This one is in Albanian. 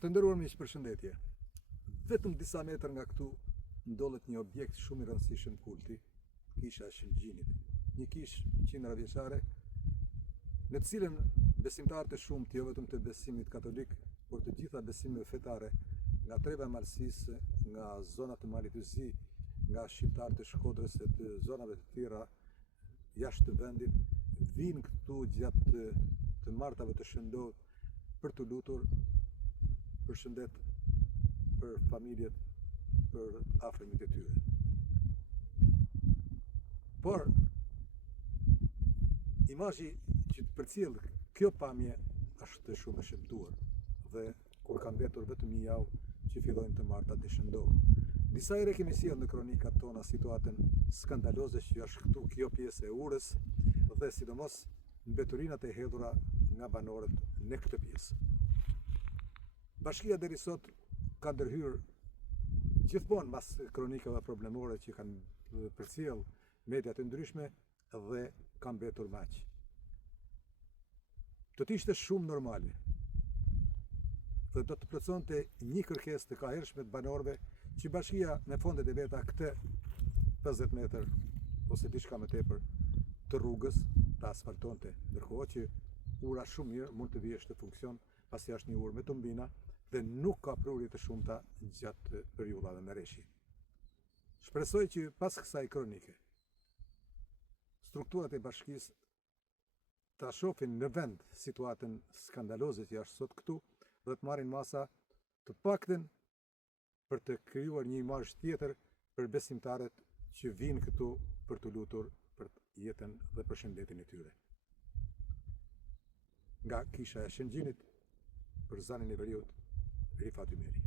Të nderuar miq, përshëndetje. Vetëm disa metër nga këtu ndodhet një objekt shumë i rëndësishëm kulti, kisha e Shëngjinit. Një kishë qindra vjeçare, në të cilën besimtarët e shumtë, jo vetëm të besimit katolik, por të gjitha besimeve fetare, nga Treva e Malësisë, nga zonat e Malit të Zi, nga shqiptarët e Shkodrës e të zonave të tjera jashtë të vendit, vinë këtu gjatë të martave të shëndot për të lutur, për shëndet, për familjet, për afërmit e tyre. Por, imazhi që të përcjell kjo pamje është shumë e shëmtuar dhe kur ka mbetur vetëm një javë që fillojnë të martat e shëndohen. Disa herë kemi sjellë në kronikat tona situatën skandaloze që është këtu kjo pjesë e urës dhe sidomos mbeturinat e hedhura nga banorët në këtë pjesë. Bashkia deri sot ka ndërhyrë gjithmonë pas kronikave problemore që kanë përcjell mediat e ndryshme dhe ka mbetur maq. Do të ishte shumë normale dhe do të plotësonte një kërkesë të kahershme të banorëve që bashkia me fondet e veta këtë 50 metër ose diçka më tepër të rrugës të asfaltonte, ndërkohë që ura shumë mirë mund të vijë në funksion pasi është një urë me tumbina dhe nuk ka prurje të shumta gjatë periudhave me reshi. Shpresoj që pas kësaj kronike, strukturat e bashkisë ta shohin në vend situatën skandaloze që është sot këtu dhe të marrin masa të paktën për të krijuar një imazh tjetër për besimtarët që vinë këtu për të lutur për jetën dhe për shëndetin e tyre. Nga kisha e Shëngjinit, për zanin e Veriut, Rifat Ymeri.